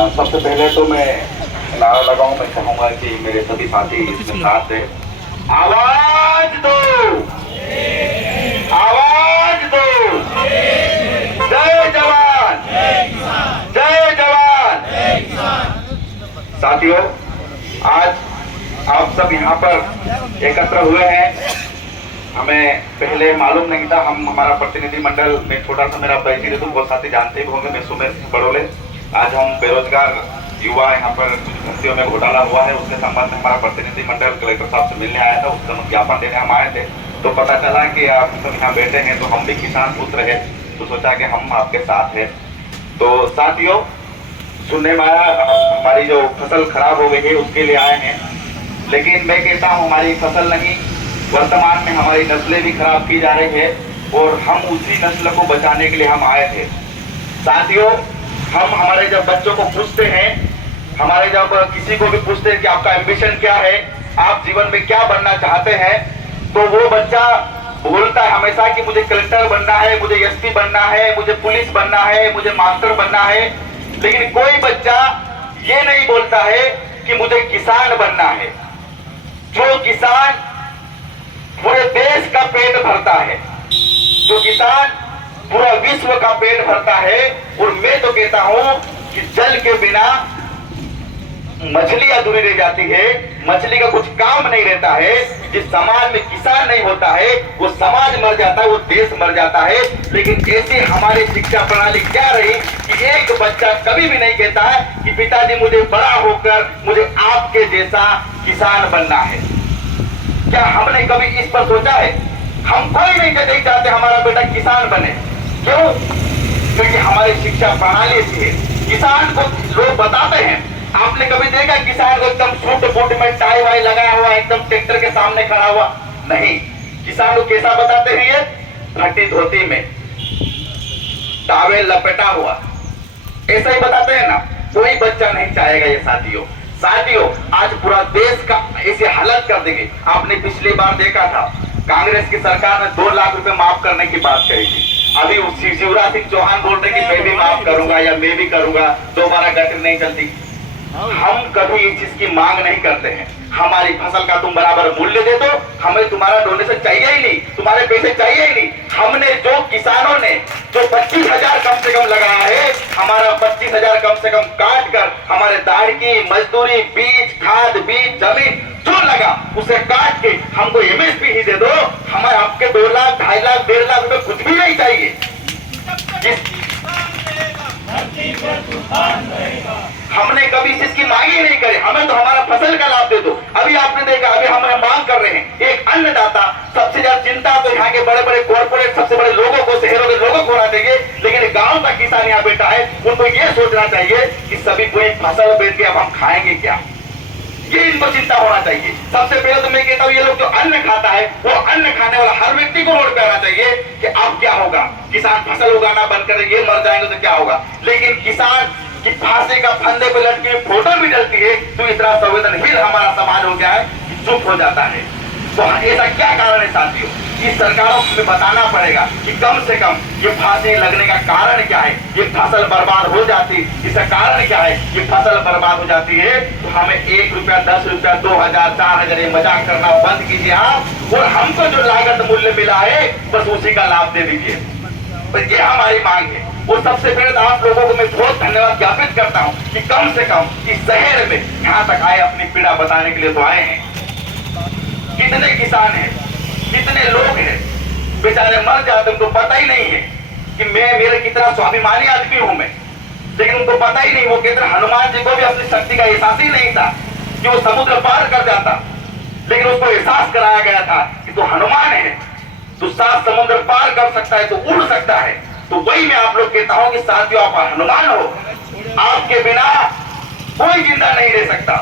सबसे पहले तो मैं नारा लगाऊं, मैं चाहूंगा कि मेरे सभी साथी इसमें साथ दें। आवाज दो, आवाज दो, जय जवान, जय जवान। साथियों, आज आप सब यहाँ पर एकत्र हुए हैं। हमें पहले मालूम नहीं था। हमारा प्रतिनिधिमंडल में छोटा सा मेरा परिचय तो बहुत साथी जानते भी होंगे। मैं सुमेश बड़ोले। आज हम बेरोजगार युवा यहाँ पर कुछ भर्तियों में घोटाला हुआ है, उसके संबंध में हमारा प्रतिनिधिमंडल कलेक्टर साहब से मिलने आया था। उस समय ज्ञापन देने हम आए थे, तो पता चला कि आप सब यहाँ बैठे हैं, तो हम भी किसान पुत्र है, तो सोचा कि हम आपके साथ हैं। तो साथियों, सुनने में आया हमारी जो फसल खराब हो गई है उसके लिए आए हैं, लेकिन मैं कहता हूँ हमारी फसल नहीं, वर्तमान में हमारी नस्लें भी खराब की जा रही है और हम उसी नस्ल को बचाने के लिए हम आए थे। साथियों, हम हमारे जब बच्चों को पूछते हैं, हमारे जब किसी को भी पूछते हैं कि आपका एम्बिशन क्या है, आप जीवन में क्या बनना चाहते हैं, तो वो बच्चा बोलता है हमेशा कि मुझे कलेक्टर बनना है, मुझे एसपी बनना है, मुझे पुलिस बनना है, मुझे मास्टर बनना है। लेकिन कोई बच्चा ये नहीं बोलता है कि मुझे किसान बनना है। जो किसान पूरे देश का पेट भरता है, जो किसान पूरा विश्व का पेट भरता है। और मैं तो कहता हूं कि जल के बिना मछली अधूरी रह जाती है, मछली का कुछ काम नहीं रहता है। जिस समाज में किसान नहीं होता है वो समाज मर जाता है, वो देश मर जाता है। लेकिन ऐसी हमारी शिक्षा प्रणाली क्या रही कि एक बच्चा कभी भी नहीं कहता है कि पिताजी मुझे बड़ा होकर मुझे आपके जैसा किसान बनना है। क्या हमने कभी इस पर सोचा है? हम कोई नहीं चाहते हमारा बेटा किसान बने। क्यों? क्योंकि हमारी शिक्षा प्रणाली ऐसी है। किसान को लोग बताते हैं, आपने कभी देखा किसान को एकदम सूट बूट में टाई वाई लगाया हुआ, एकदम ट्रैक्टर के सामने खड़ा हुआ? नहीं। किसान को कैसा बताते हैं? ये फटी धोती में टावेल लपेटा हुआ, ऐसा ही बताते हैं ना। कोई बच्चा नहीं चाहेगा ये। साथियों, आज पूरा देश का ऐसी हालत कर देंगे। आपने पिछली बार देखा था, कांग्रेस की सरकार ने 2 लाख रुपए माफ करने की बात कही थी। अभी शिवराज सिंह चौहान बोल रहे कि मैं भी माफ करूंगा या मैं भी करूंगा, दोबारा गटर नहीं चलती। हम कभी इस चीज की मांग नहीं करते हैं। हमारी फसल का तुम बराबर मूल्य दे दो, हमें तुम्हारा डोनेशन चाहिए ही नहीं, तुम्हारे पैसे चाहिए ही नहीं। हमने जो किसानों ने जो 25,000 कम से कम लगाया है, हमारा 25,000 कम से कम काट कर हमारे दाढ़ की मजदूरी, बीज, खाद, बीज, जमीन जो लगा उसे काट के हमको एमएसपी ही दे दो। हमें आपके 2 लाख, 2.5 लाख, 1.5 लाख रुपए कुछ भी नहीं चाहिए। हमने कभी इस चीज की मांग ही नहीं करी। हमें तो हमारा फसल का लाभ दे दो। अभी आपने देखा, अभी हम मांग कर रहे हैं एक अन्नदाता। सबसे ज्यादा चिंता तो यहाँ के बड़े बड़े कॉर्पोरेट, सबसे बड़े लोगों को, शहरों के लोगों को होना चाहिए, लेकिन गांव का किसान यहाँ बैठा है, उनको ये सोचना चाहिए कि सभी पूरी फसल बेच के अब हम खाएंगे क्या, ये इनको चिंता होना चाहिए। सबसे पहले तो मैं कहता हूँ ये लोग जो अन्न खाता है, वो अन्न खाने वाला हर व्यक्ति को रोड पे आना चाहिए कि अब क्या होगा, किसान फसल उगाना बंद कर ये मर जाएंगे तो क्या होगा। लेकिन किसान की फांसी का फंदे पे लटकी फोटो भी डलती है तो इतना संवेदनहीन हमारा समाज हो गया है कि चुप हो जाता है। तो ऐसा क्या कारण है साथियों? इस सरकारों को बताना पड़ेगा कि कम से कम ये फांसी लगने का कारण क्या है, ये फसल बर्बाद हो जाती, इसका कारण क्या है, ये फसल बर्बाद हो जाती है। तो हमें 1 रुपया, 10 रुपया, 2,000, 4,000 ये मजाक करना बंद कीजिए आप, और हमको जो लागत मूल्य मिला है बस उसी का लाभ दे दीजिए। तो ये हमारी मांग है। और सबसे पहले तो आप लोगों को मैं बहुत धन्यवाद ज्ञापित करता हूँ कि कम से कम इस शहर में यहाँ तक आए, अपनी पीड़ा बताने के लिए तो आए हैं। कितने किसान हैं, कितने लोग हैं बेचारे मर जाते, उनको पता ही नहीं है कि मेरे कितना स्वाभिमानी आदमी हूं मैं। लेकिन उनको पता ही नहीं, वो कहते हनुमान जी को भी अपनी शक्ति का एहसास ही नहीं था कि वो समुद्र पार कर जाता, लेकिन उसको एहसास कराया गया था कि तू हनुमान है, तू 7 समुद्र पार कर सकता है, तू उड़ सकता है। तो वही मैं आप लोग कहता हूं कि साथियों, आप हनुमान हो, आपके बिना कोई जिंदा नहीं रह सकता।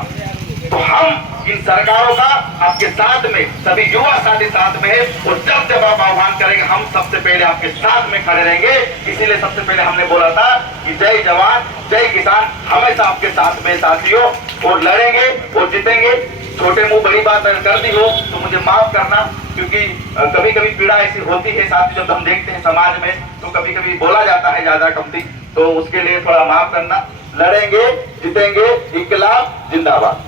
तो हम इन सरकारों का आपके साथ में, सभी युवा साथी साथ में है, और जब आप आह्वान करेंगे हम सबसे पहले आपके साथ में खड़े रहेंगे। इसीलिए सबसे पहले हमने बोला था कि जय जवान जय किसान, हमेशा आपके साथ में साथियों, और लड़ेंगे और जीतेंगे। छोटे मुंह बड़ी बात कर दी हो तो मुझे माफ करना, क्योंकि कभी कभी पीड़ा ऐसी होती है साथी, जब हम देखते हैं समाज में तो कभी कभी बोला जाता है ज्यादा कमती, तो उसके लिए थोड़ा माफ करना। लड़ेंगे, जीतेंगे, इंकलाब जिंदाबाद।